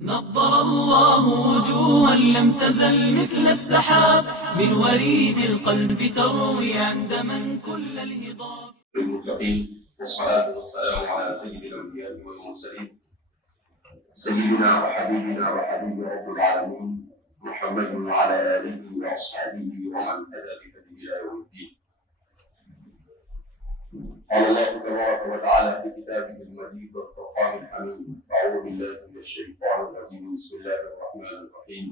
نضر الله وجوها لم تزل مثل السحاب من وريد القلب تروي عندما كل الهضاب. للمتقين والصلاة والسلام على سيد الأنبياء والمرسلين سيدنا وحبيبنا وحبيب رب العالمين محمد وعلى آله وأصحابه ومن هدى بهديه إلى يوم الدين. قال الله تبارك وتعالى في كتابه المجيد والفرقان الحميد: أعوذ بالله من الشيطان الرجيم، بسم الله الرحمن الرحيم.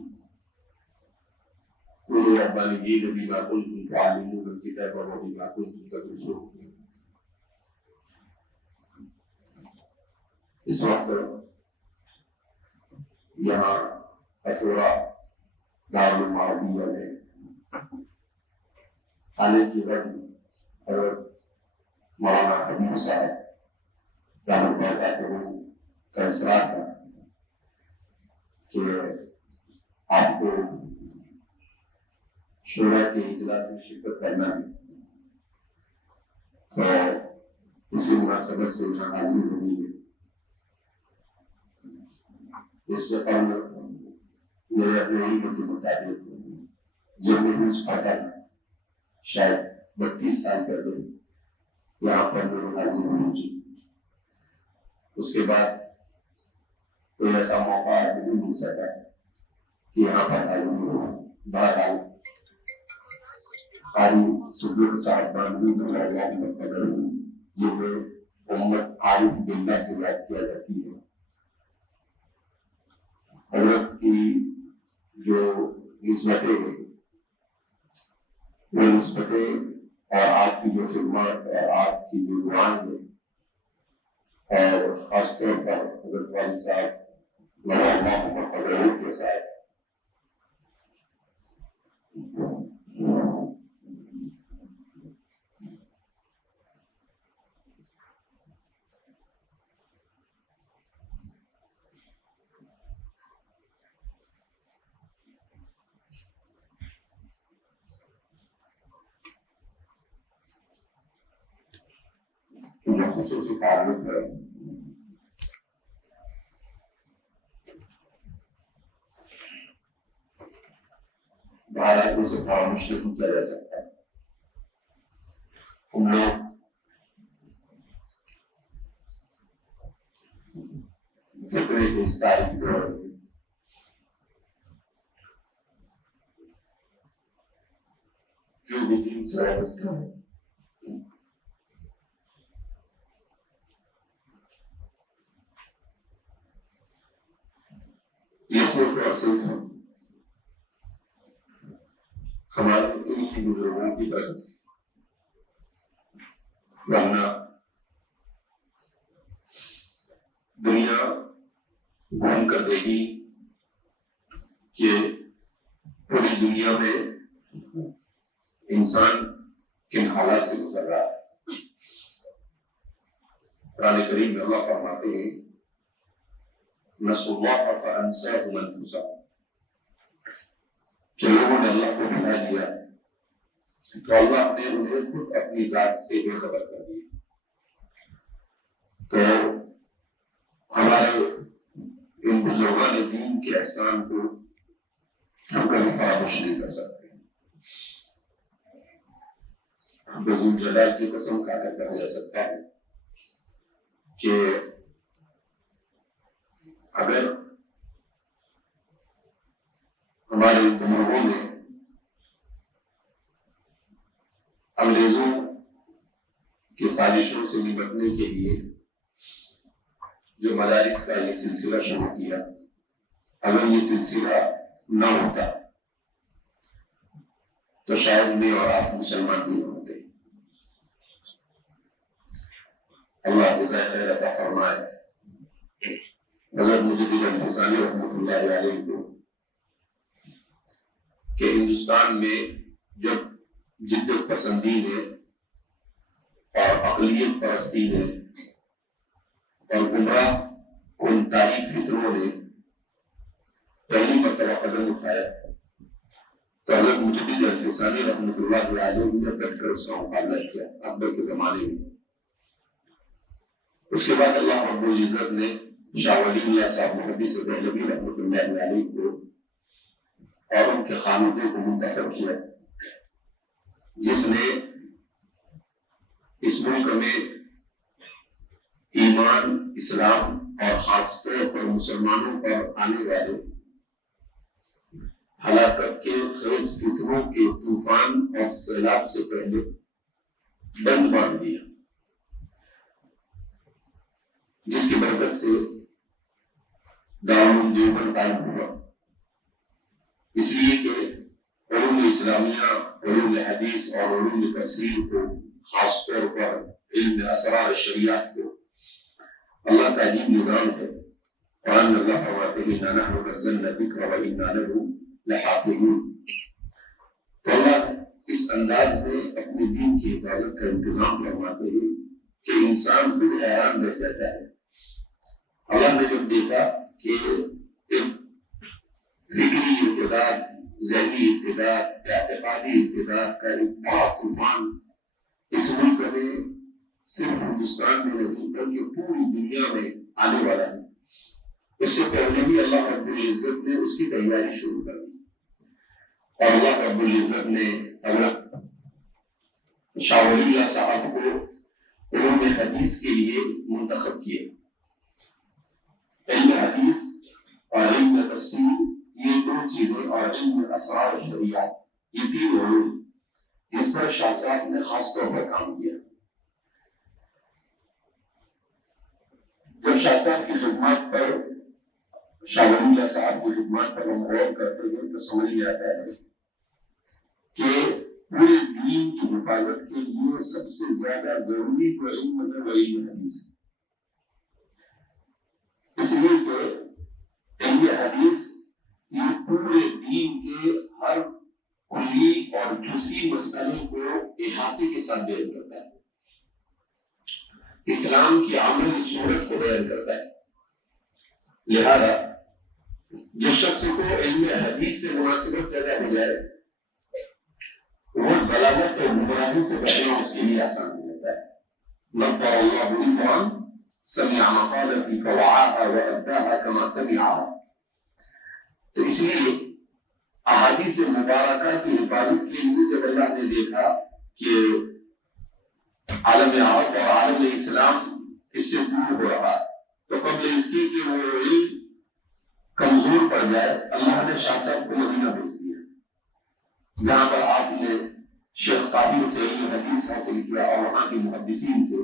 كونوا ربانيين بما كنتم تعلمون الكتاب وبما كنتم تدرسون. اس وقت یہاں اٹھورا دارالمعربیہ میں آنے کی وجہ حضرت مولانا حبیب صاحب دامت برکاتہ کا اصرار تھا کہ آپ کو شورا کے اجلاس میں شرکت کرنا ہے، تو اسی مناسبت سے یہاں حاضری ہونی ہے۔ اس سے قبل میرے اپنے علم کے مطابق جب میں اس پڑھا شاید 32 سال پہلے یہاں پر میں نے حاضری ہونی کی، اس کے بعد کوئی ایسا موقع نہیں مل سکا کہ یہاں پر حاضری ہو۔ بہرحال قاری صدیق صاحب بانوی اللہ مقدر یہ امت عارف باللہ سے یاد کیا جاتی ہے۔ حضرت کی جو نسبتیں ہیں وہ نسبتیں اور آپ کی جو خدمات اور آپ کی جو دعائیں ہیں، اور خاص طور پر حضرت والد صاحب اللہ مقدر کے ساتھ جو خصوصی تعلق ہے، بہرحال اسے فراموش نہیں کیا جا سکتا۔ ہم لوگ فکرے کے اس تاریخ دور میں جو بھی دین سے وابستہ ہے یہ صرف اور صرف ہمارے ان کی بزرگوں کی برکت ہے، ورنہ دنیا گھوم کر دے گی کہ پوری دنیا میں انسان کن حالات سے گزر رہا ہے۔ قرآن کریم میں اللہ فرماتے ہیں: نسوا اللہ فانساهم انفسهم، کہ لوگوں نے اللہ کو بھلا دیا تو اللہ نے انہیں خود اپنی ذات سے بے خبر کر دیا۔ تو ہمارے ان بزرگان دین کے احسان کو ہم کبھی فراموش نہیں کر سکتے۔ بذو جلال کی قسم کھا کر کہا جا سکتا ہے کہ اگر ہمارے بزرگوں نے انگریزوں کی سازشوں سے نمٹنے کے لیے جو مدارس کا یہ سلسلہ شروع کیا، اگر یہ سلسلہ نہ ہوتا تو شاید میں اور آپ مسلمان نہیں ہوتے۔ اللہ جزائے خیر عطا فرمائے۔ حضرت مجدد الفسانی رحمۃ اللہ علیہ کو کہ ہندوستان میں جب جدت پسندی نے اور اقلیت پرستی نے اور گمراہ کن تاریخ فطروں نے پہلی مرتبہ قدم اٹھایا تو حضرت مجدد الفسانی رحمۃ اللہ علیہ نے ڈٹ کر اس کا مقابلہ کیا اکبر کے زمانے میں۔ اس کے بعد اللہ رب العزت نے شاہ ولی اللہ صاحب محدث دہلوی رحمۃ اللہ علیہ کو اور ان کے خاندان کو منتخب کیا، جس نے اس ملک میں ایمان، اسلام اور خاص طور پر مسلمانوں پر آنے والے ہلاکت کے خیز فتنوں کے طوفان اور سیلاب سے پہلے بند باندھ دیا، جس کی برکت سے دارالعلوم دیوبند قائم ہوا۔ اس لیے کہ علوم اسلامیہ، علوم حدیث اور علوم تفسیر کو، خاص طور پر علم اسرار شریعت کو اللہ کا عجیب نظام ہے۔ قرآن میں اللہ فرماتے ہیں اِنَّا نَحْنُ نَزَّلْنَا الذِّكْرَ وَإِنَّا لَهُ لَحَافِظُونَ۔ تو اللہ اس انداز میں اپنے دین کی حفاظت کا انتظام فرماتے ہیں کہ انسان خود حیران رہ جاتا ہے۔ اللہ نے جب دیکھا کہ ایک فکری ارتداد، ذہنی ارتداد، اعتقادی ارتداد کا ایک بڑا طوفان اس ملک میں صرف ہندوستان میں نہیں بلکہ پوری دنیا میں آنے والا ہے، اس سے پہلے بھی اللہ رب العزت نے اس کی تیاری شروع کر دی، اور اللہ رب العزت نے حضرت شاہ ولی اللہ صاحب کو علوم حدیث کے لیے منتخب کیا۔ علم حدیث اور علم تفسیر یہ دو چیزیں، اور علم اسرار شریعت، یہ تین علوم جس پر شاہ صاحب نے خاص طور پر کام کیا۔ جب شاہ صاحب کی خدمات پر، شاہ ولی اللہ صاحب کی خدمات پر ہم غور کرتے ہیں تو سمجھ میں آتا ہے کہ پورے دین کی حفاظت کے لیے سب سے زیادہ ضروری جو علم ہے وہ علم حدیث ہے۔ اس لیے کہ علم حدیث یہ پورے دین کے ہر کلی اور جزئی مسئلے کو احاطے کے ساتھ بیان کرتا ہے، اسلام کی عملی صورت کو بیان کرتا ہے۔ لہذا جس شخص کو علم حدیث سے مناسبت پیدا ہو جائے وہ ضلالت اور گمراہی سے بچنا اس کے لیے آسان ہو جاتا ہے۔ نبّر اللہ امرأ سمع مقالتی فوعاها وأداها كما سمعها۔ تو اس لیے احادیث مبارکہ کی حفاظت کے لیے جب اللہ نے دیکھا کہ عالم عرب اور عالم اسلام اس سے دور ہو رہا تو قبل اس کی کہ وہ علم کمزور پڑ جائے، اللہ نے شاہ صاحب کو مدینہ بھیج دیا، جہاں پر آپ نے شیخ طاہر سے علم حدیث حاصل کیا اور وہاں کے محدثین سے،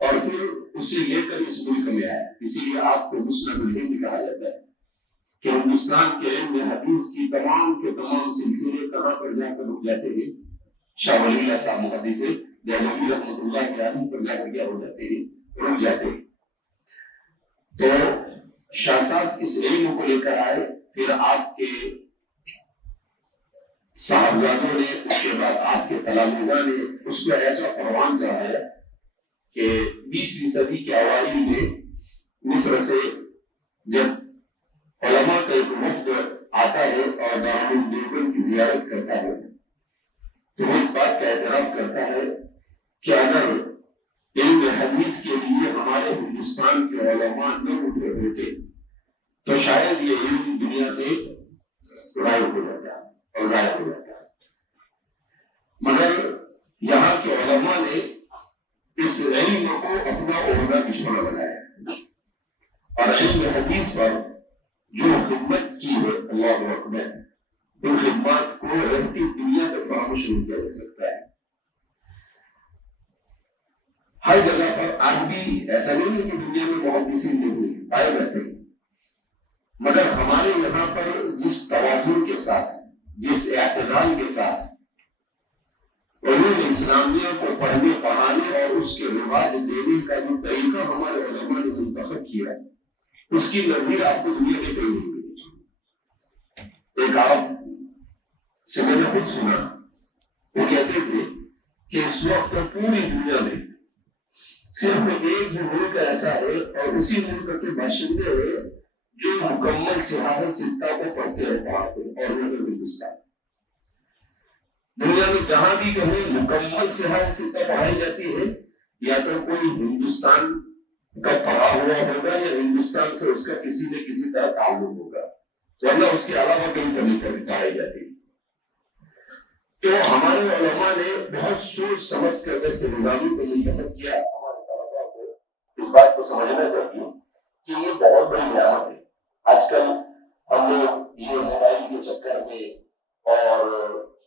اور پھر اسے لے کر اس ملک میں آئے۔ اسی لیے آپ کو مسند الہند کہا جاتا ہے کہ ہندوستان کے علم حدیث کی تمام کے تمام سلسلے کہاں پر جا کر رک جاتے ہیں؟ شاہ ولی اللہ صاحب محدث دہلوی رحمۃ اللہ علیہ پر جا کر کیا ہو جاتے ہیں؟ رک جاتے ہیں۔ تو شاہ صاحب اس علم کو لے کر آئے، پھر آپ کے صاحبزادوں نے، اس کے بعد آپ کے تلامذہ نے اس کو ایسا پروان چڑھایا کہ 20ویں صدی کے اوائل میں مصر سے جب علماء کا ایک وفد آتا ہے اور دارالعلوم دیوبند کی زیارت کرتا ہے تو وہ اس بات کا اعتراف کرتا ہے کہ اگر علم حدیث کے لیے ہمارے ہندوستان کے علماء نہ اٹھے ہوتے تو شاید یہ علم دنیا سے غائب ہو جاتا اور ضائع ہو جاتا ہے، مگر یہاں کے علماء نے اس علم کو اپنا عہدہ نشانہ بنایا اور علم حدیث پر جو خدمت کی ہے، اللہ اکبر، ان خدمات کو رہتی دنیا تک فراموش نہیں کیا جا سکتا ہے۔ ہر جگہ پر آج بھی ایسا نہیں ہے کہ دنیا میں محدثین نہیں پائے جاتے ہیں، مگر ہمارے یہاں پر جس توازن کے ساتھ، جس اعتدال کے ساتھ علوم اسلامیہ کو پڑھنے پڑھانے اور اس کے رواج دینے کا جو طریقہ ہمارے علماء نے منتخب کیا ہے، اس کی نظیر آپ کو دنیا میں کہیں نہیں ملے۔ ایک عرب سے میں نے خود سنا، وہ کہتے تھے کہ اس وقت پوری دنیا میں صرف ایک ہی ملک ایسا ہے اور اسی ملک کے باشندے ہیں جو مکمل صحابہ ستہ کو پڑھتے ہیں پڑھاتے ہیں، اور وہ ہے ہندوستان۔ دنیا میں جہاں بھی کہیں مکمل صحابہ ستہ پڑھائی جاتی ہے یا تو کوئی ہندوستان کا پڑا ہوا ہوگا یا ہندوستان سے اس کا کسی نہ کسی طرح تعلق ہوگا، ورنہ اس کے علاوہ کہیں کمی پائی جاتی ہے۔ تو ہمارے علماء نے بہت سوچ سمجھ کر ایسے نظامی کو منتخب کیا۔ ہمارے طلباء کو اس بات کو سمجھنا چاہیے کہ یہ بہت بڑی نعمت ہے۔ آج کل ہم لوگ یہ موبائل کے چکر میں اور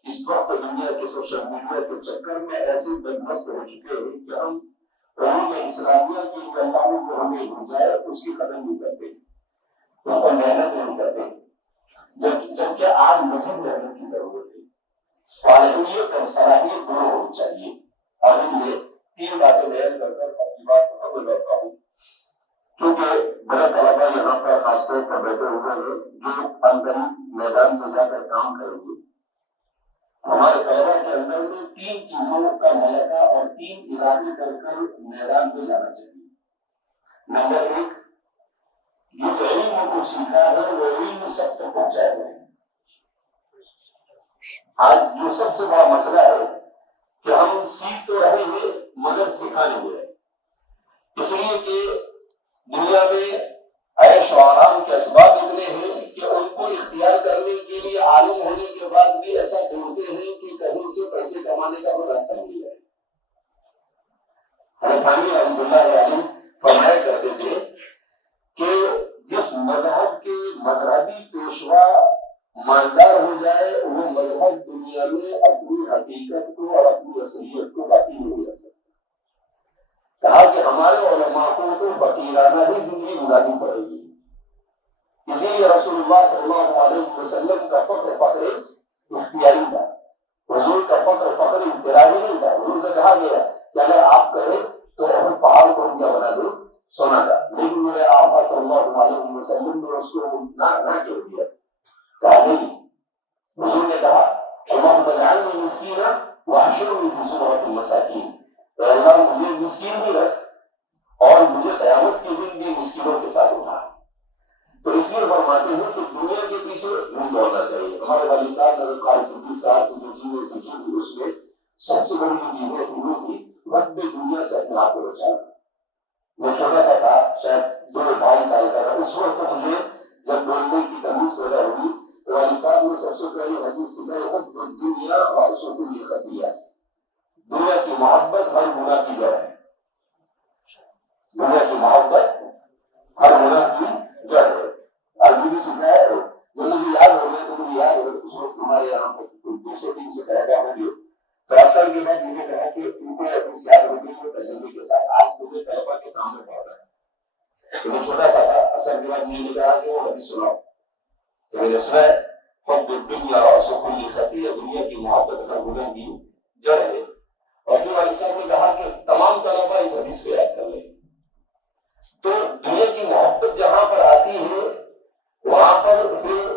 اس وقت دنیا کے سوشل میڈیا کے چکر میں ایسے بدمست ہو چکے ہیں کہ ہم علوم اسلامیہ کی اللہ کو ہمیں بھیجا ہے اس کی قدر نہیں کرتے، اس پر محنت نہیں کرتے، جبکہ آج مزید محنت کی ضرورت ہے۔ صالحیت اور صلاحیت دونوں ہونی چاہیے۔ اور ان میں 3 باتیں بیان کر کر اپنی بات ختم کرتا ہوں، کیونکہ بڑے طلبا یہاں پر خاص طور پر بیٹھے ہوئے ہیں جو اندر میدان میں جا کر کام کریں گے۔ ہمارے طلبا کے اندر میں 3 چیزوں کا ملکہ اور 3 ارادے کر کر میدان میں جانا چاہیے۔ نمبر 1، جس علم کو سیکھا ہے وہ علم سب تک پہنچایا جائے۔ آج جو سب سے بڑا مسئلہ ہے کہ ہم سیکھ تو رہے ہیں مگر سکھا نہیں رہے، اس لیے کہ دنیا میں عیش و آرام کے اسباب اتنے ہیں کہ ان کو اختیار کرنے کے لیے عالم ہونے کے بعد بھی ایسا ڈھونڈتے ہیں کہ کہیں سے پیسے کمانے کا کوئی راستہ نہیں ہے۔ حنفی رحمۃ اللہ علیہ فرمایا کرتے تھے کہ جس مذہب کے مذہبی پیشوا مالدار ہو جائے وہ مذہب دنیا میں اپنی حقیقت کو اور اپنی اصلیت کو باقی نہیں رکھ سکتا۔ کہا کہ ہمارے علماء کو تو فقیرانہ ہی زندگی گزارنی پڑے گی، اسی لیے رسول اللہ صلی اللہ علیہ وسلم کا فقر اختیاری تھا، حضور کا فقر اضطراری نہیں تھا۔ حضور سے کہا گیا کہ اگر آپ کہیں تو احد پہاڑ کو کیا بنا دو سونا کا، لیکن میرے آقا صلی اللہ علیہ وسلم نے اس کو نہ کہہ دیا، کہا نہیں۔ حضور نے کہا اللہم اجعلنی مسکینا واحشرنی فی زمرۃ المساکین، اے اللہ مجھے مسکین بھی رکھ اور مجھے قیامت کے دن بھی مسکینوں کے ساتھ اٹھا۔ تو اس لیے فرماتے ہیں کہ دنیا کے پیچھے نہیں دوڑنا چاہیے۔ ہمارے والد صاحب نے قاری صدیق صاحب سے جو چیزیں سیکھی تھی اس میں سب سے بڑی جو چیزیں تھی وہ تھی وقت دنیا سے اپنے آپ کو بچانا۔ میں چھوٹا سا تھا، شاید 2-2.5 سال کا تھا، اس وقت مجھے جب بولنے کی تمیز پیدا ہوئی تو والد صاحب نے سب سے پہلے حدیث سکھائی حب الدنیا اور سکون الخطیہ، دنیا کی محبت ہر گناہ کی جڑ ہے، دنیا کی محبت ہر گناہ کی جڑ ہے۔ عربی بھی سکھایا ہے، جو مجھے یاد ہو گیا تو مجھے یاد ہو گیا اس وقت ہمارے یہاں پر 200-300 طلبا ہوں گے، تو اثر کے بعد مجھے کہا کہ ان کو اپنی یاد ہوگی وہ تجربے کے ساتھ آج تمہیں طلبا کے سامنے پڑھ رہا ہے۔ تو میں چھوٹا سا تھا، اثر کے بعد مجھے نے کہا کہ وہ حدیث سناؤ، تو میں نے سنا ہے حب الدنیا رأس کل خطیہ، دنیا کی محبت ہر گناہ کی جڑ ہے۔ اور پھر والد صاحب نے کہا کہ تمام طلبا اس حدیث کو یاد کر لیں۔ تو دنیا کی محبت جہاں پر آتی ہے وہاں پر پھر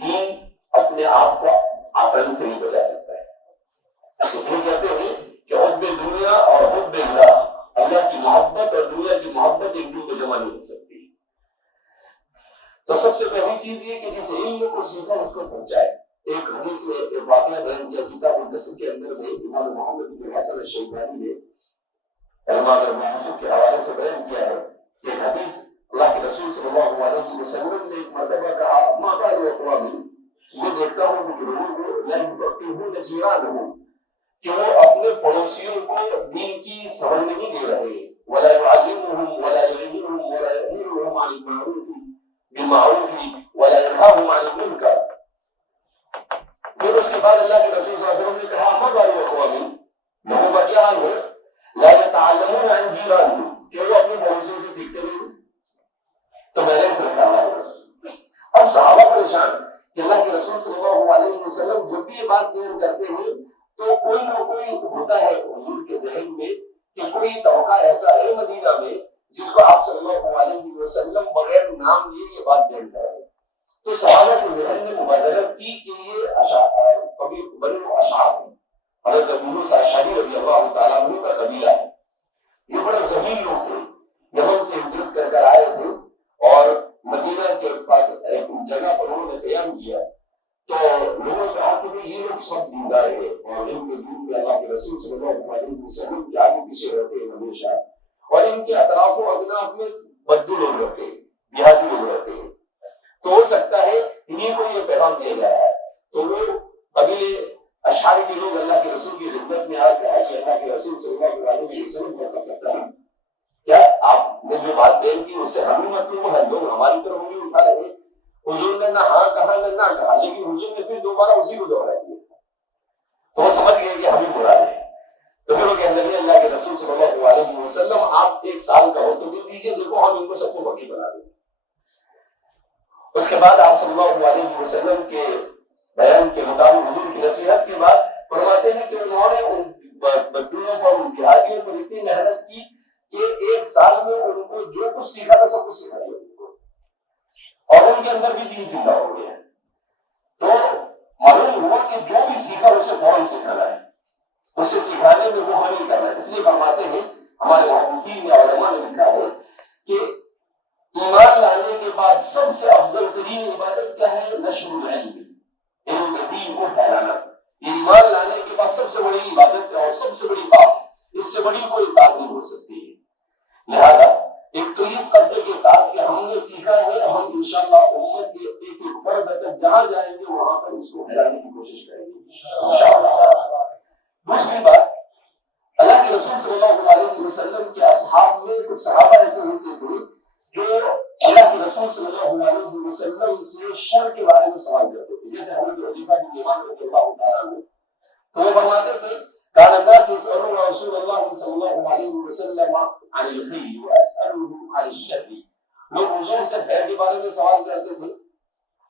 دین اپنے آپ کو آسانی سے نہیں بچا سکتا ہے۔ اس لیے کہتے ہیں کہ حب دنیا اور حب اللہ، اللہ کی محبت اور دنیا کی محبت ایک دن میں جمع نہیں ہو سکتی۔ تو سب سے پہلی چیز یہ کہ جس علم کو سیکھا اس کو پہنچائے۔ ایک حدیث میں ایک واقعہ بیان کیا کتاب القصص کے اندر میں امام محمد بن حسن الشیبانی نے امام ابو یوسف کے حوالے سے بیان کیا ہے کہ ایک حدیث اللہ کے رسول صلی اللہ علیہ وسلم نے ایک مرتبہ کہا ما بال اقوام، میں دیکھتا ہوں کچھ لوگوں کو لا یفقهون جیرانهم کہ وہ اپنے پڑوسیوں کو دین کی سمجھ نہیں دے رہے، ولا يعلمهم ولا يعلمهم ولا يأمرهم عن المعروف بالمعروف ولا ينهاهم عن المنکر۔ پھر اس کے بعد اللہ کے رسول صلی اللہ علیہ وسلم نے کہا ما بال اقوام، لوگوں کا کیا حال ہے لا يتعلمون عن جیرانهم، کہ وہ اپنے پڑوسیوں سے سیکھتے نہیں۔ تو بیلنس رکھا اللہ کے رسول۔ اب صحابہ پریشان کہ اللہ کے رسول صلی اللہ علیہ وسلم جب بھی یہ بات بیان کرتے ہیں تو کوئی نہ کوئی ہوتا ہے حضور کے ذہن میں کہ کوئی توقع ایسا ہے مدینہ میں جس کو آپ صلی اللہ علیہ وسلم بغیر نام لیے یہ بات بیان کر رہے ہیں۔ تو صحابہ کے ذہن میں مبادرت کی کہ یہ بنو اشعار ہیں، حضرت ابو موسیٰ اشعری رضی اللہ تعالیٰ عنہ کا قبیلہ ہے۔ یہ بڑے ذلیل لوگ تھے، یمن سے ہجرت کر کر آئے تھے اور مدینہ کے پاس ایک جگہ پر انہوں نے قیام کیا۔ تو لوگوں نے کہا کہ یہ لوگ سب دیندار ہیں اور ان کے دین میں اللہ کے رسول صلی اللہ علیہ وسلم کے آگے پیچھے رہتے ہیں ہمیشہ، اور ان کے اطراف و اکناف میں بدو لوگ رہتے ہیں، دیہاتی لوگ رہتے ہیں، تو ہو سکتا ہے انہیں کو یہ پیغام دیا گیا ہے، تو وہ ابھی اشعاری کے لوگ اللہ کے رسول کی خدمت میں آ کے آئے کہ اللہ کے رسول صلی اللہ علیہ وسلم بتا سکتا ہے کیا آپ نے جو بات بیان کی اس سے ہمیں مطلب ہے، لوگ ہماری طرف انگلی اٹھا رہے ہیں، حضور نے نہ ہاں کہا نہ کہا، لیکن حضور نے پھر دوبارہ اسی کو دوہرا دیا، تو وہ سمجھ گئے کہ ہمیں برا ہے، تو پھر وہ کہنے لگے اللہ کے رسول صلی اللہ علیہ وسلم آپ 1 سال کا ہو تو دے دیجیے، دیکھو ہم ان کو سب کو فقیر بنا دیں گے۔ اس کے بعد آپ صلی اللہ علیہ وسلم کے بیان کے مطابق حضور کی نصیحت کے بعد فرماتے ہیں کہ انہوں نے ان بدوؤں پر، ان دیہاتیوں پر اتنی محنت کی کہ 1 سال میں ان کو جو کچھ سیکھا تھا سب کچھ سکھا دیا ان کو، اور ان کے اندر بھی دین زندہ ہو گیا۔ تو معلوم ہوا کہ جو بھی سیکھا اسے فوراً سکھانا ہے، اسے سکھانے میں وہ نہیں کرنا ہے۔ اس لیے فرماتے ہیں ہمارے محدثین یا علماء نے لکھا ہے کہ ایمان لانے کے بعد سب سے افضل ترین عبادت کیا ہے؟ نشر العلم، علم دین کو پھیلانا۔ ایمان لانے کے بعد سب سے بڑی عبادت ہے اور سب سے بڑی بات، اس سے بڑی کوئی بات نہیں ہو سکتی ہے۔ لہذا ایک تو اس قصد کے ساتھ کہ ہم نے سیکھا ہے، ہم انشاءاللہ امت کے ایک ایک فرد تک جہاں جائیں گے وہاں پر اس کو پھیلانے کی کوشش کریں گے انشاءاللہ۔ دوسری بات، اللہ کے رسول صلی اللہ علیہ وسلم کے اصحاب میں کچھ صحابہ ایسے ہوتے تھے جو اللہ کے رسول صلی اللہ علیہ وسلم سے شر کے بارے میں سوال کرتے تھے، جیسے حضرت حذیفہ بن یمان رضی اللہ تعالیٰ عنہ، تو وہ فرماتے تھے كان الناس يسألون رسول الله صلی اللہ علیہ وسلم عن الخير وأسأله عن الشر، لوگ حضور سے خیر کے بارے میں سوال کرتے تھے،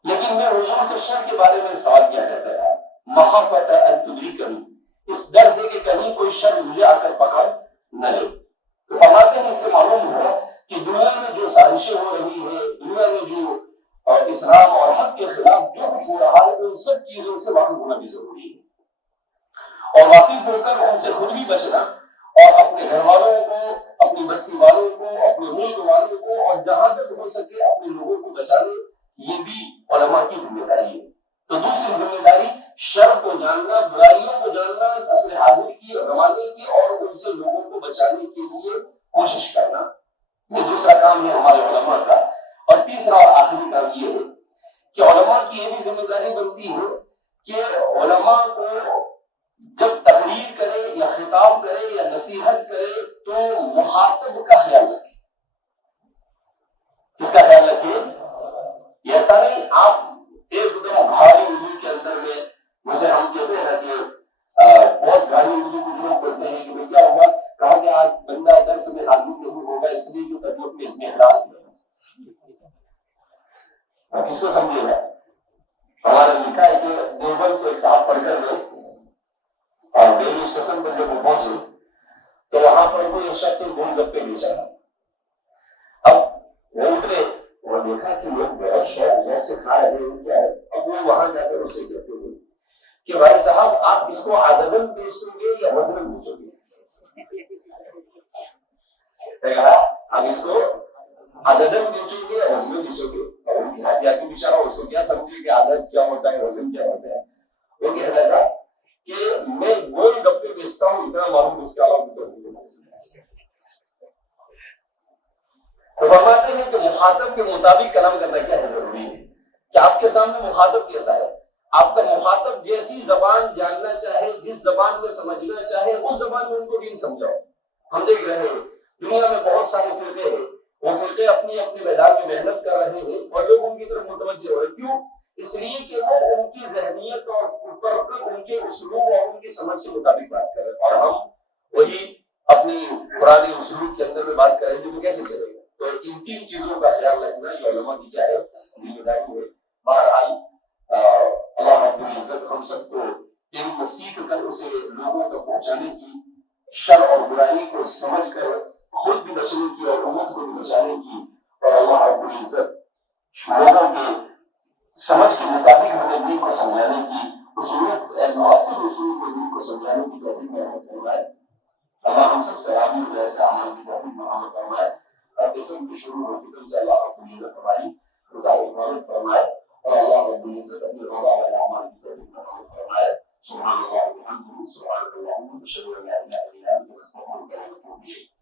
لیکن میں حضور سے شر کے بارے میں سوال کیا کرتا تھا، مخافة أن تدركني، اس ڈر سے کہ کہیں کوئی شر مجھے آ کر پکڑ نہ لے۔ تو فرماتے ہیں اس سے معلوم ہوا کہ دنیا میں جو سازشیں ہو رہی ہیں، دنیا میں جو اسلام اور حق کے خلاف جو کچھ ہو رہا ہے، ان سب چیزوں سے واقف ہونا بھی ضروری ہے، اور واقف ہو کر ان سے خود بھی بچنا، اور اپنے گھر والوں کو، اپنی بستی والوں کو، اپنے ملک والوں کو، اور جہاں تک ہو سکے اپنے لوگوں کو بچانے، یہ بھی علماء کی ذمہ داری ہے۔ تو دوسری ذمہ داری شر کو جاننا، برائیوں کو جاننا، عصر حاضر کی، زمانے کی، اور ان سے لوگوں کو بچانے کے لیے کوشش کرنا، یہ دوسرا کام ہے ہمارے علماء کا۔ اور تیسرا اور آخری کام یہ ہے کہ علماء کی یہ بھی ذمہ داری بنتی ہے کہ علماء کو جب تقریر کرے یا خطاب کرے یا نصیحت کرے تو مخاطب کا خیال رکھے۔ کس کا خیال رکھے؟ ایسا نہیں آپ ایک دم گھاڑی اردو کے اندر میں، جیسے ہم کہتے ہیں کہ بہت گھاڑی اردو کچھ لوگ بولتے ہیں کہ کیا ہوا، کہا کہ آج بندہ درس میں حاضر نہیں ہوگا اس لیے کہ طبیعت میں اس میں اخراج ہے۔ اب اس کو سمجھے گا، ہمارا لکھا ہے کہ دیوبند سے ایک صاحب پڑھ کر گئے اور ریلوے اسٹیشن پر جب وہ پہنچے تو وہاں پر کوئی شخص گول گپے بیچ رہا۔ اب وہ اترے اور دیکھا کہ لوگ بہت شوق سے کھا رہے ہیں، کیا ہے؟ اب وہ وہاں جا کر اس سے کہتے ہیں کہ بھائی صاحب آپ اس کو عددن بیچیں گے یا وزنن بیچو گے؟ آپ اس کو عددن بیچو گے یا وزنن بیچو گے؟ اور ان دیہاتی آدمی بیچارہ اس کو کیا سمجھے کہ عدد کیا ہوتا ہے، وزن کیا ہوتا ہے؟ وہ کہنے لگا کہ میں گول گپے بیچتا ہوں، اتنا معلوم اس کا علاوہ تو فرماتے ہیں کہ مخاطب کے مطابق کلام کرنا کیا ہے ضروری ہے کہ آپ کے سامنے مخاطب کیسا ہے، آپ کا مخاطب جیسی زبان جاننا چاہے، جس زبان میں سمجھنا چاہے، اس زبان میں ان کو دین سمجھاؤ۔ ہم دیکھ رہے ہیں دنیا میں بہت سارے فرقے ہیں، وہ فرقے اپنی اپنے میدان میں محنت کر رہے ہیں اور لوگ ان کی طرف متوجہ ہو رہے ہیں، کیوں؟ اس لیے کہ وہ ان کی ذہنیت اور ان کے اسلوب اور ان کی سمجھ کے مطابق بات کر رہے ہیں، اور ہم وہی اپنی پرانی اسلوب کے اندر میں بات کریں گے تو کیسے چلے گا؟ تو ان 3 چیزوں کا خیال رکھنا یہ علماء کی کیا ہے؟ ذمہ داری ہے۔ بہرحال اللہ رب العزت ہم سب کو علم سیکھ کر اسے لوگوں تک پہنچانے کی، شر اور برائی کو سمجھ کر خود بھی بچنے کی اور امت کو بھی بچانے کی، اور اللہ رب العزت لوگوں کے سمجھ کے مطابق ہمیں دین کو سمجھانے کی، اصول ایسے مؤثر اصول کو دین کو سمجھانے کی توفیق نعمت فرمائے۔ اللہ ہم سب سے راضی ہو ایسے اعمال کی توفیق نعمت فرمائے۔ اور قسم کی شروع و فکر سے اللہ رب العزت ہماری رضا و مدد فرمائے، اور اللہ رب العزت اپنی رضا و اعمال کی توفیق نعمت فرمائے۔ سبحان اللہ و بحمدہ، سبحانک اللہم و اشہد ان لا الہ الا انت، استغفرک و اتوب الیک۔